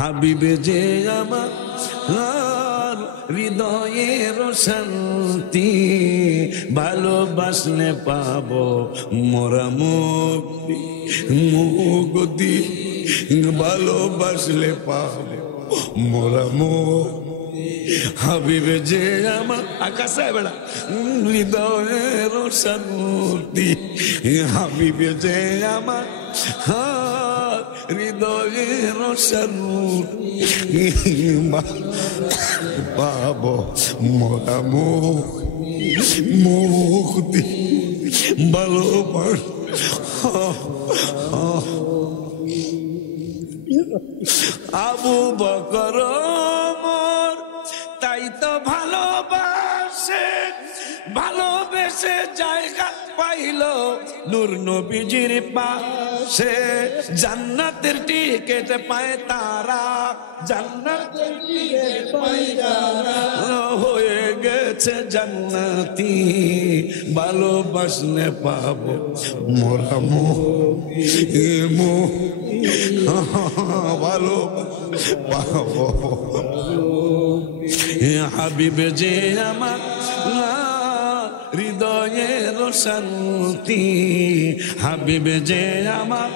হাবিবে যে আমার হৃদয়ের শান্তি, ভালোবাসলে পাবো মোরা মুক্তি মুক্তি, ভালোবাসলে পাবো মোরা মুক্তি। হাবিবে যে আমার আকাশে বেড়া হৃদয়ের শান্তি, হাবিবে যে আমার হৃদয়ের শান্তি, পাবো মোরা মুক্তি, ভালোবাস। আবু বকর মোর তাই তো ভালোবাসে, ভালোবেসে জায়গা পাইল নূর নবীজির পাশে। জান্নাতের টিকেট পায় তারা, জান্নাতের টিকেট পায় তারা, হয়ে গেছে জান্নাতি, ভালোবাসলে পাবো মোরা ভালো পাবো। হাবিবে যে আমার হৃদয়ের শান্তি, হাবিবে যে আমার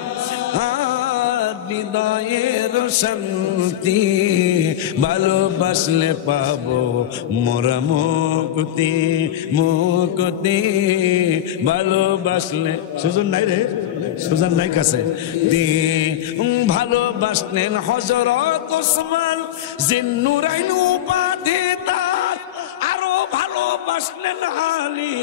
হৃদয়ের শান্তি, ভালোবাসলে পাবো মোরা মুক্তি মুক্তি, ভালোবাসলে। সুজন নাই রে, সুজন নাই কাছে দি। ভালোবাসলেন হযরত ওসমান জিন্নুরাইন উপাধি তার, আরো ভালোবাসলেন আলী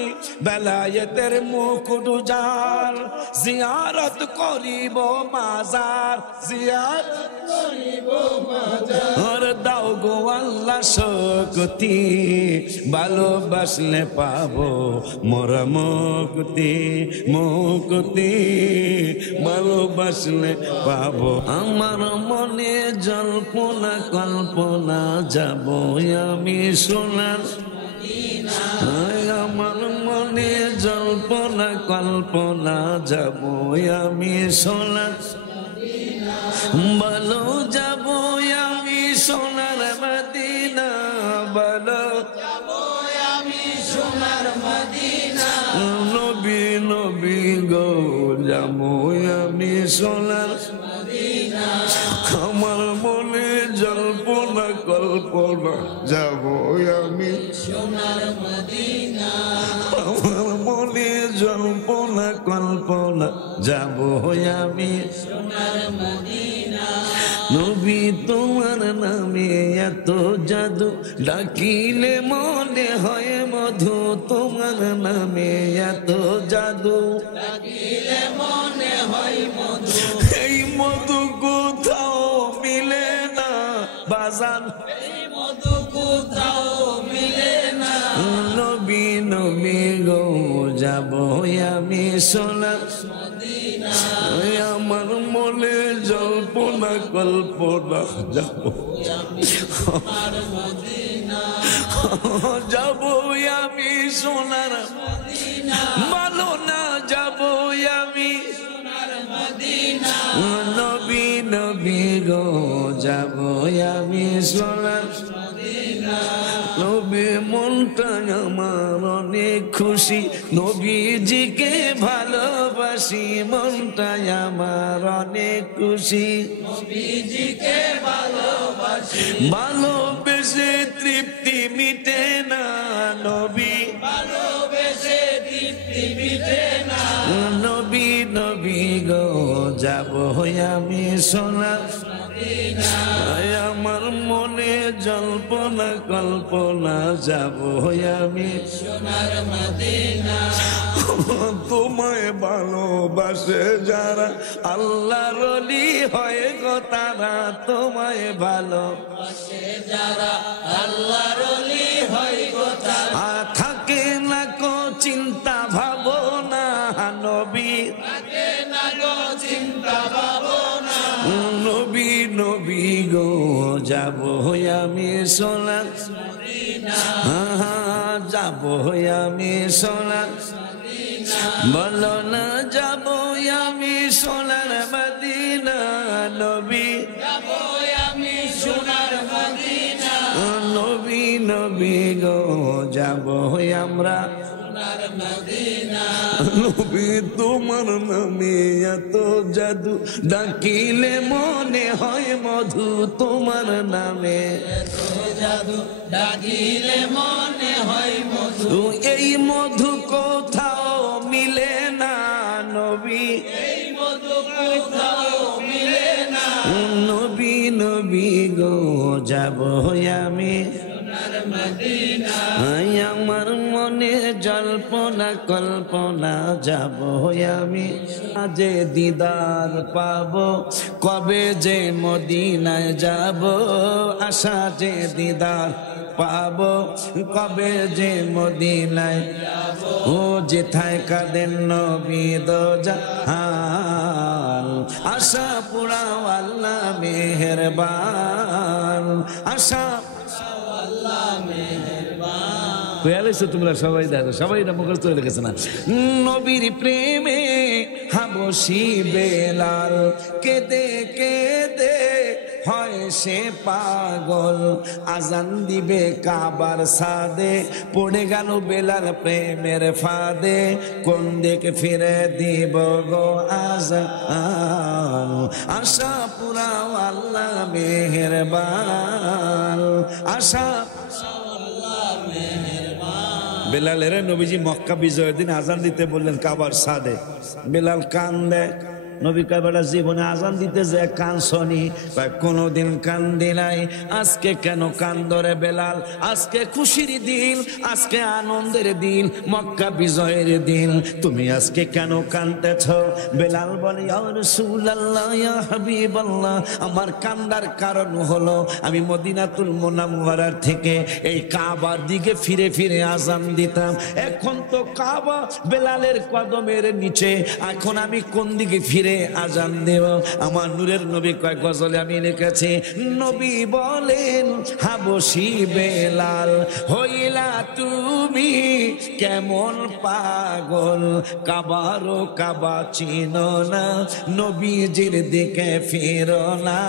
বেলায়েতের মুকুট যার। জিয়ারত করিব মাজার, জিয়ারত করিব মাজার, দাও গো আল্লাহ শক্তি, ভালোবাসলে পাবো মোরা মুক্তি মুক্তি, ভালোবাসলে পাবো। আমার মনে জল্পনা কল্পনা যাব আমি সোনার, আমার মনে জল্পনা কল্পনা যাব আমি সোনার, বলো যাব আমি সোনার মদিনা, বলো যাব আমি সোনার মদিনা। নবী নবী গো যাব আমি সোনার মদিনা, আমার মনে জল্পনা কল্পনা যাব আমি সোনার মদিনা, আমার মনে জল্পনা কল্পনা যাব আমি সোনার মদিনা। নবী তোমার নামে এত জাদু, ডাকিলে মনে হয় মধু, তোমার নামে এত জাদু, ডাকিলে মনে হয় মধু, এই মধু কোথাও মিলে না বাজান, এই মধু কোথাও মিলে না। নবী নবী গো যাব আমি সোনার মদিনা, আমার মনে জল্পনা কল্পনা যাব আমি সোনার মদিনা, যাব আমি সোনার মদিনা, বলো না যাব আমি সোনার মদিনা। নবী নবী গো যাব আমি সোনার মদিনা, নবী মনটা আমার অনেক খুশি, নবীজিকে ভালোবাসি, মনটা আমার অনেক খুশি, নবীজিকে ভালোবাসি, ভালোবেসে তৃপ্তি মিটে না, নবী ভালোবেসে তৃপ্তি মিটে না। নবী নবী গো যাব আমি সোনার মদিনা, আমার মনে জল্পনা কল্পনা যাব আমি সোনার মদিনা। তোমায় ভালোবাসে যারা আল্লাহর ওলি হয় গো তারা, তোমায় ভালোবাসে যারা আল্লাহর ওলি হয় গো তারা, থাকে না কো চিন্তা ভাবনা, নবী থাকে না কো চিন্তা ভাবনা। নবী নবী গো যাব আমি সোনার মদিনা, যাব আমি সোনার মদিনা, বলো না যাব আমি সোনার মদিনা। নবী যাব আমি নবী গো যাব আমরা সোনার মদিনা নবী তোমার নামে এত জাদু ডাকিলে মনে হয় মধু তোমার নামে এত জাদু ডাকিলে মনে হয় মধু এই মধু কোথাও মিলে না নবী এই মধু কোথাও মিলে না নবী নবী গো যাব আমি সোনার মদিনা আমার মনে জল্পনা কল্পনা যাব আমি যে দিদার পাবো কবে যে মদিনায় যাব আশা যে দিদার পাবো কবে যে মদিনায় ও যেথায় কাঁদেন নবী দো জাহান আশা পুরাও আল্লাহ মেহেরবান আশা তোমরা সবাই দেখো সবাই না মুখস্থ হয়ে রেখেছে না নবীর প্রেমে হাবশি বেলাল কেঁদে কেঁদে হয় সে পাগল আজান দিবে কাবার সাদে পড়ে গেল বেলাল প্রেমের ফাঁদে কোন দিকে ফিরে দিব গো আজান আশা পুরাও আল্লাহ মেহেরবান আশা বেলালের নবীজি মক্কা বিজয়ের দিন আজান দিতে বললেন কাবার সাদে বেলাল কান্দে নবী কাবেলা জীবনে আজান দিতে যে কানসনি কোনোদিন কান্দি নাই আজকে কেন কান্দরে বেলাল আজকে খুশির দিন আজকে আনন্দের দিন মক্কা বিজয়ের দিন তুমি আজকে কেন কাঁদতেছ বেলাল বলে ইয়া রাসূলুল্লাহ ইয়া হাবিবাল্লাহ আমার কান্দার কারণ হলো আমি মদিনাতুল মুনাওয়ারার থেকে এই কাবার দিকে ফিরে ফিরে আজান দিতাম এখন তো কাবা বেলালের কদমের নিচে এখন আমি কোন দিকে ফিরে আজান দেব আমার নূরের নবী কয়েক গজলে আমি লিখেছি নবী বলেন হাবশি বেলাল হইলা তুমি কেমন পাগল কাবারো কাবা চিনো না নবীজির দিকে ফিরো না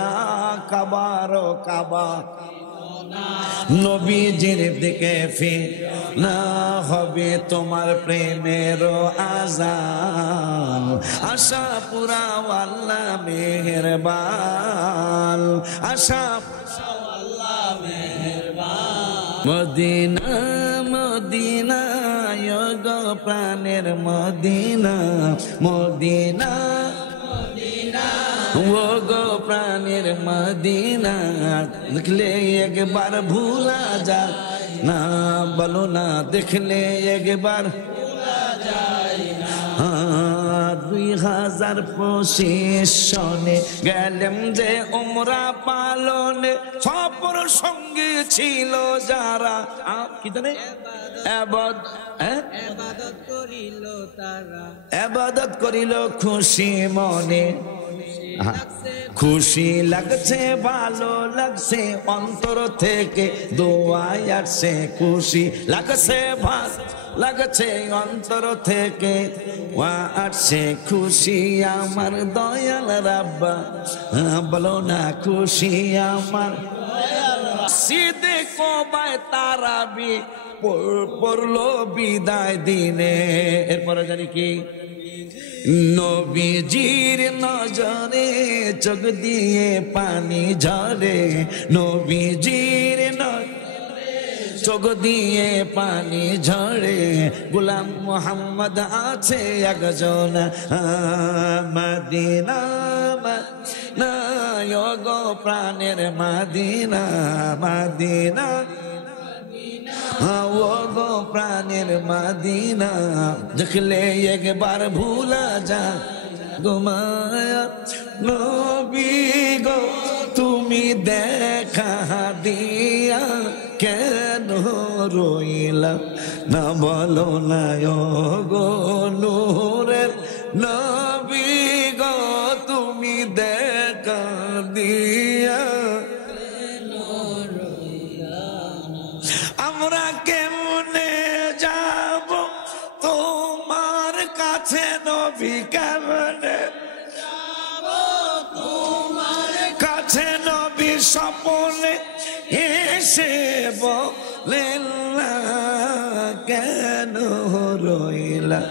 কাবারো কাবা নবীজির দিকে ফির না হবে তোমার প্রেমের আজান আশা পুরা আল্লাহ মেহেরবান আশা আল্লাহ মেহেরবান মদিনা মদিনা গো প্রাণের মদিনা মদিনা ও গো প্রাণের মদিনা দেখলে একবার ভুলা যা না বলো না দেখলে একবার 2025 সনে গেলেন যে উমরা পালনে সফর সঙ্গে ছিল যারা কি জানে ইবাদত করিল তারা ইবাদত করিল খুশি মনে খুশি লাগছে ভালো লাগছে অন্তর থেকে দোয়া আসছে খুশি লাগছে ভালো লাগছে অন্তর থেকে ওয়া আসছে খুশি আমার দয়াল রাব্বা বলো না খুশি আমার সিদে কোবায় তারাবি পড়লো বিদায় দিনে এরপরে জানি কি নবীজির নজরে চোখ দিয়ে পানি ঝরে নবীজির চোখ দিয়ে পানি ঝরে গোলাম মোহাম্মদ আছে একজন মদিনা না গো প্রাণের মদিনা মদিনা ও গো প্রাণের মদিনা দেখলে একবার ভুলা যা গোমায়া নবী গো তুমি দেখা দিয়া কেন রইলা না বলো না গো নূরের নবী গো তুমি দেখা দিয়া আমরা কেমনে যাব তোমার কাছে নবী কেমনে যাব তোমার কাছে নবী স্বপ্নে এসে লেলা কেন রইলা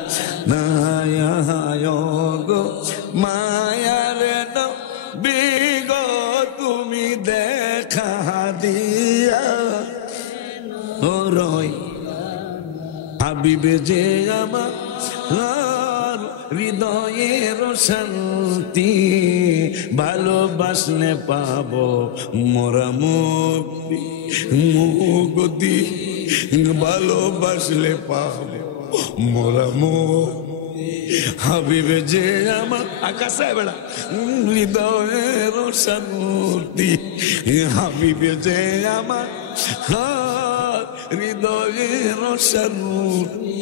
না গো মায়ার নবী গো তুমি দেখা দিয়া রই হাবিবে যে আমার হৃদয়ের শান্তি ভালোবাসলে পাবো মোরা মুক্তি মুক্তি ভালোবাসলে পাবো মোরা মুক্তি হাবিবে যে আমার আকাশে বেড়া হৃদয়ের শান্তি হাবিবে যে আমার হৃদয়ের শান্তি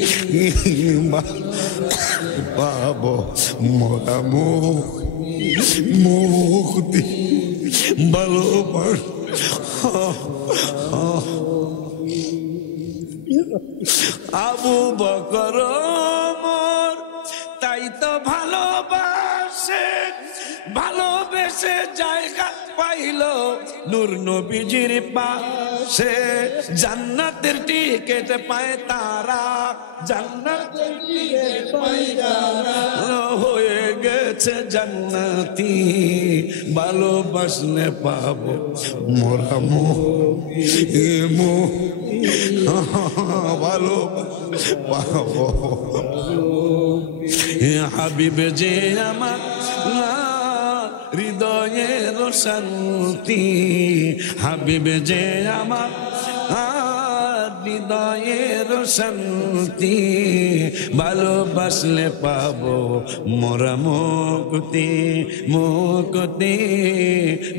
পাবো মোরা মুক্তি ভালোবাস আবু বকর মোর তাই তো ভালোবাসে ভালোবেসে জায়গা পাইল নূর নবীজির পাশে জান্নাতের টিকিট পায় তারা জান্নাতের টিকিট পায় তারা হয়ে গেছে জান্নাতি ভালোবাসলে পাবো মোরা ভালো পাবো হাবিবে যে আমার হৃদয়ের শান্তি হাবিবে যে আমার হৃদয়ের শান্তি ভালোবাসলে পাবো মোরা মুক্তি মুক্তি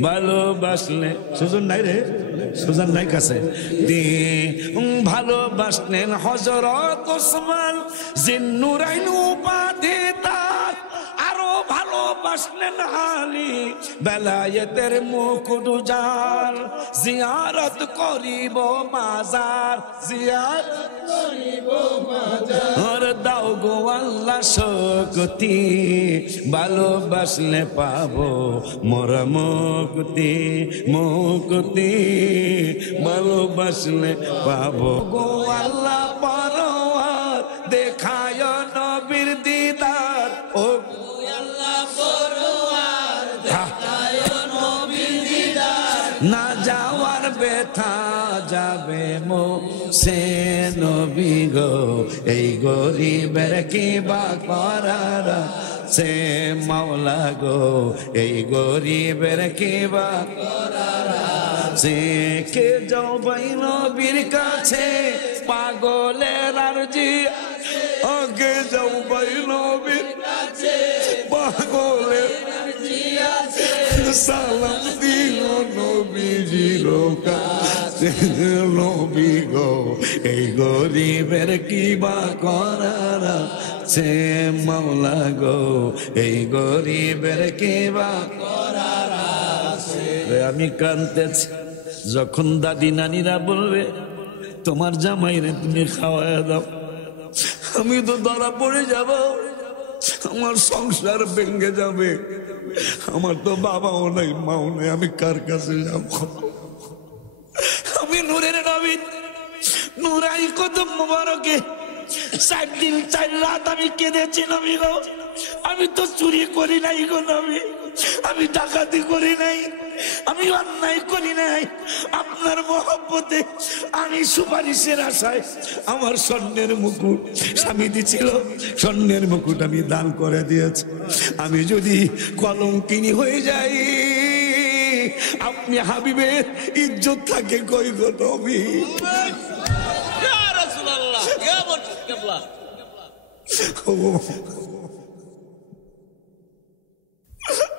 ভালোবাসলে সুজন নাই রে সুজন নাই কাছে ভালোবাসলেন হযরত ওসমান জিন্নুরাইন উপাধি তার আরো ভালোবাসলেন আলী বেলায়েতের মুকুট যার জিয়ারত করিব মাজার জিয়ারত করিব মাজার দাও গো আল্লাহ শক্তি ভালোবাসলে পাবো মোরা মুক্তি মুক্তি ভালোবাসলে পাবো গো আল্লাহ পরওয়ার দেখায় নবীর দিদার ও না যাওয়ার ব্যথা যাবে মো সে নবী গো এই গরিবের কি বা করার সে মাওলা গো এই গরিবের কি বা করার সে কে যাও ভাই নবীর কাছে পাগলের আরজি আগে যাও ভাই নবীর কাছে পাগলের আরজি আছে সালাম দিও নবীজির কাছে নবী গো এই গরিবের কি বা করার সে মাওলা গো এই গরিবের কি বা করার আছে আমি কাঁদতেছি যখন দাদি নানিরা বলবে তোমার জামাইরে তুমি খাওয়ায় দাও আমি তো ধরা পড়ে যাব আমার সংসার ভেঙে যাবে আমার তো বাবাও নাই মাও নাই আমি কার কাছে যাব আমি নূরের নবী নূরাই কদম মোবারকে 4 দিন 4 রাত আমি কেঁদেছি নবী গো আমি তো চুরি করি নাই গো নবী আমি ডাকাতি করি নাই আমি অন্যায় করি নাই আপনার মহব্বতে আমি সুপারিশের আশায় আমার স্বর্ণের মুকুট স্বামী দিছিল স্বর্ণের মুকুট আমি দান করে দিয়েছি আমি যদি কলঙ্কিনী হয়ে যাই আপনি হাবিবের ইজ্জত থাকে কই গো নবী ইয়া রাসূলুল্লাহ ইয়া মুর্শিদুল্লাহ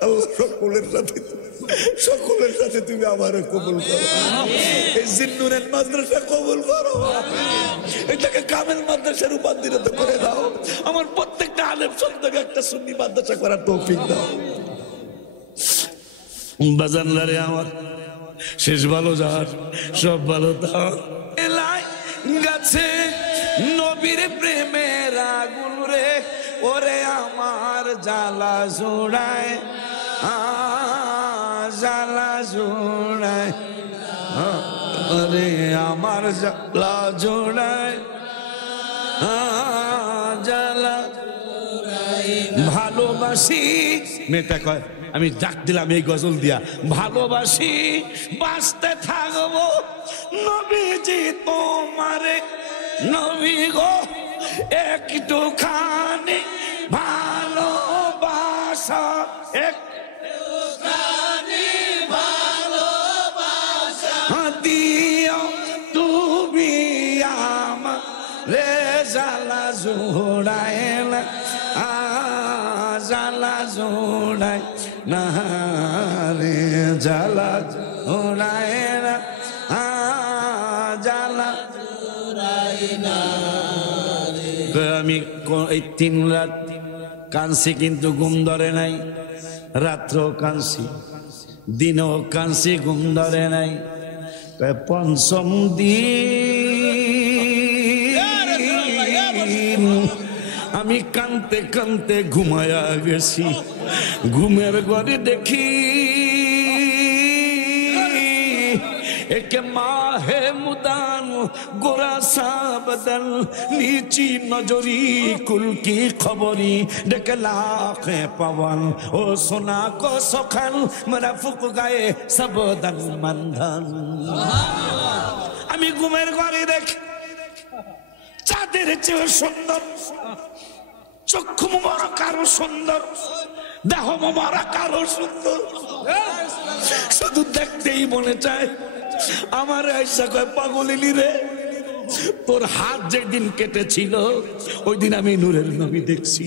আল্লাহ সকলের সাথে তুমি আমারে কবুল করো এই জিন্নুরের মাদ্রাসা কবুল করো এটাকে কামেল মাদ্রাসার রূপান্তরিত করে দাও আমার প্রত্যেকটা আলেম সন্তানকে একটা সুন্নি মাদ্রাসা করার তৌফিক দাও বাজানলারে আমার শেষ ভালো যার সব ভালো দাও গাছে নবীর প্রেমের আগুন রে ওরে আমার জ্বালা জোড়ায় জ্বালা জোড়ায় আরে আমার জ্বালা জোড়ায় জ্বালা ভালোবাসি মেয়েটা কয় আমি ডাক দিলাম এই গজল দিয়া ভালোবাসি বাঁচতে থাকবো নবীজি তোমারে নবী গো একটুখানি ভালোবাসা একটুখানি ভালোবাসা দিও তুমি আমারে জ্বালা জোড়ায় না জ্বালা জোড়ায় না রে জ্বালা জোড়ায় না জ্বালা জোড়ায় না আমি এই 3 রাত কাঁদছি কিন্তু ঘুম ধরে নাই রাত্র কাঁদছি দিনও কাঁদছি ঘুম ধরে নাই পঞ্চম দিন আমি কানতে কানতে ঘুমায়া গেছি ঘুমের ঘরে দেখি একে মাহে মুদান গোরা সাবদল नीची नजरी कुल की खबरी डकला के पवन ओ सुना को सखन मेरा फुक गए सब दन मंधन আমি ঘুমের ঘরে দেখি চাঁদের চেয়ে সুন্দর চক্ষু মোবারক আরো সুন্দর দেহ মোবারক আরো সুন্দর শুধু দেখতেই মনে চায় আমার আয়েশা কয় পাগলিলি রে তোর হাত যেদিন কেটেছিল ওই দিন আমি নূরের নবী দেখছি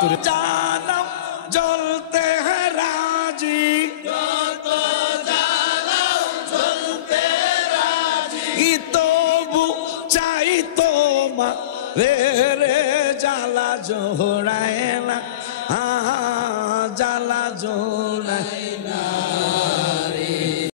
তোর জানাম জ্বলতে হ্যাঁ রাজি তবু চাই তোমা রে রে জ্বালা জোড়ায় না জ্বালা জোড়ায় না